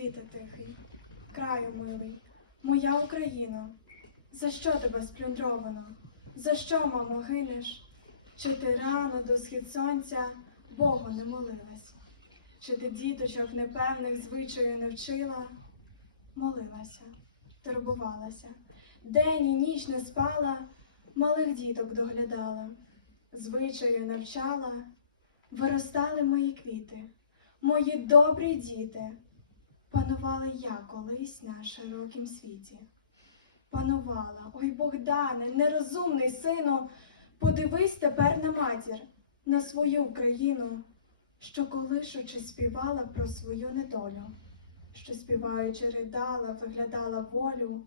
світе тихий, краю милий, моя Україно, за що тебе сплюндровано? За що, мамо, гинеш? Чи ти рано до схід сонця Богу не молилась? Чи ти діточок непевних звичаю не вчила? Молилася, турбувалася, день і ніч не спала, малих діток доглядала, звичаю навчала, виростали мої квіти, мої добрі діти, панувала я колись на широкім світі. Панувала, ой Богдане, нерозумний сину, подивись тепер на матір, на свою Україну, що колишучи співала про свою недолю, що співаючи ридала, виглядала волю.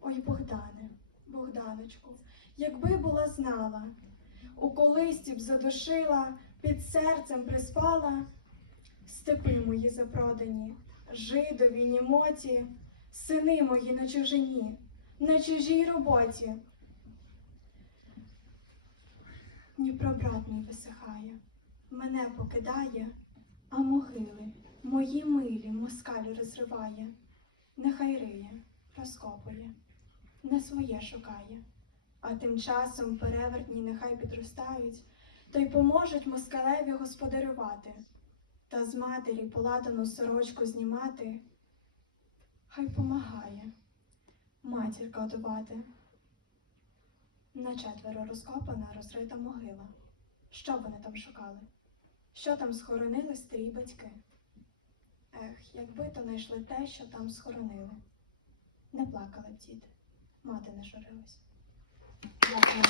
Ой, Богдане, Богданочку, якби була знала, у колисті б задушила, під серцем приспала, степи мої запродані, жидові німоті, сини мої на чужині, на чужій роботі. Дніпро брат мій висихає, мене покидає, а могили мої милі москаль розриває, нехай риє, розкопує, не своє шукає, а тим часом перевертні нехай підростають, та й поможуть москалеві господарювати, та з матері поладану сорочку знімати, хай помагає матір кодувати. На четверо розкопана, розрита могила. Що вони там шукали? Що там схоронили старі батьки? Ех, якби то знайшли те, що там схоронили. Не плакали б діти, мати не журилась. Дякую.